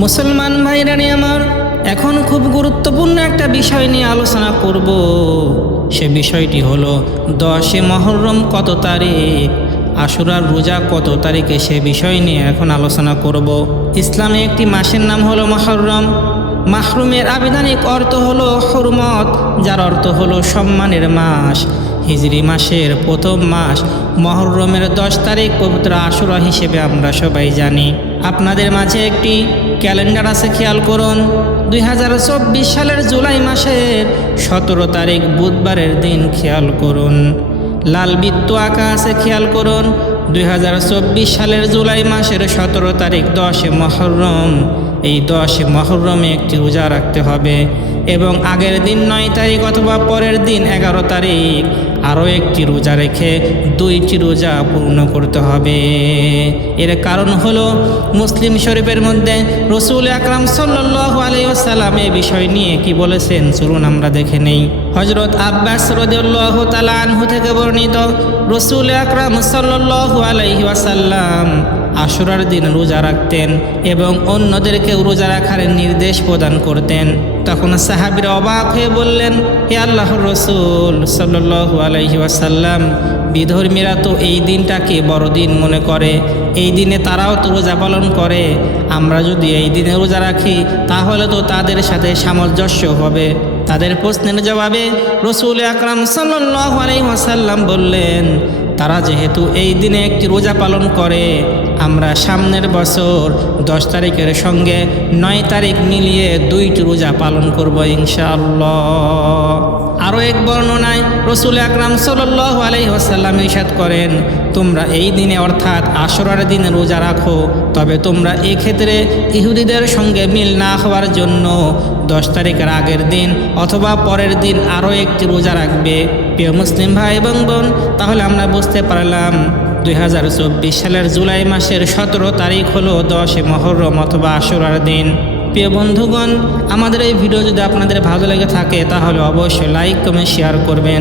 মুসলমান ভাইরানি আমার এখন খুব গুরুত্বপূর্ণ একটা বিষয় নিয়ে আলোচনা করব। সে বিষয়টি হলো, দশে মহরম কত তারিখ? আশুরার রোজা কত তারিখে? সে বিষয় নিয়ে এখন আলোচনা করব। ইসলামে একটি মাসের নাম হলো মহরম। মাহরুমের আবিধানিক অর্থ হলো হরমত, যার অর্থ হলো সম্মানের মাস। হিজরি মাসের প্রথম মাস মহরমের দশ তারিখ পবিত্র আশুরা হিসেবে আমরা সবাই জানি। আপনাদের মাঝে একটি ক্যালেন্ডার আছে, খেয়াল করুন। দুই হাজার চব্বিশ সালের জুলাই মাসের সতেরো তারিখ বুধবারের দিন, খেয়াল করুন। লাল বৃত্ত আঁকা আছে, খেয়াল করুন। দুই হাজার চব্বিশ সালের জুলাই মাসের সতেরো তারিখ দশে মহরম। এই দশে মহরমে একটি রোজা রাখতে হবে এবং আগের দিন নয় তারিখ অথবা পরের দিন এগারো তারিখ আরও একটি রোজা রেখে দুইটি রোজা পূর্ণ করতে হবে। এর কারণ হলো মুসলিম শরীফের মধ্যে রসুল আকরাম সাল্লাহ আলাইসাল্লাম এই বিষয় নিয়ে কি বলেছেন চলুন আমরা দেখে নেই। হজরত আব্বাস রদিউল্লাহ তালা আনহু থেকে বর্ণিত রসুল আকরাম সাল্লাহ ওয়াসাল্লাম আশুরার দিন রোজা রাখতেন এবং অন্যদেরকে রোজা রাখার নির্দেশ প্রদান করতেন। তখন সাহাবিরা অবাক হয়ে বললেন, হে আল্লাহ রসুল সাল্লু ওয়াসাল্লাম, বিধর্মীরা তো এই দিনটাকে বড়দিন মনে করে। এই দিনে তারাও তো রোজা পালন করে। আমরা যদি এই দিনে রোজা রাখি, তাহলে তো তাদের সাথে সামঞ্জস্য হবে। তাদের প্রশ্নের জবাবে রসুল আকরাম সাল্লাহ আলাইসাল্লাম বললেন, তারা যেহেতু এই দিনে একটি রোজা পালন করে আমরা সামনের বছর দশ তারিখের সঙ্গে নয় তারিখ মিলিয়ে দুইটি রোজা পালন করব ইনশাআল্লাহ। আরও এক বর্ণনায় রসুল আকরাম সাল্লাহ আলাইসাল্লাম ইসাদ করেন, তোমরা এই দিনে অর্থাৎ আশরার দিনে রোজা রাখো, তবে তোমরা এক্ষেত্রে ইহুদিদের সঙ্গে মিল না হওয়ার জন্য দশ তারিখের আগের দিন অথবা পরের দিন আরও একটি রোজা রাখবে। প্রিয় মুসলিম ভাই এবং বোন, তাহলে আমরা বুঝতে পারলাম দুই হাজার চব্বিশ সালের জুলাই মাসের সতেরো তারিখ হলো দশ মহরম অথবা আশুরার দিন। প্রিয় বন্ধুগণ, আমাদের এই ভিডিও যদি আপনাদের ভালো লেগে থাকে, তাহলে অবশ্যই লাইক কমেন্ট শেয়ার করবেন।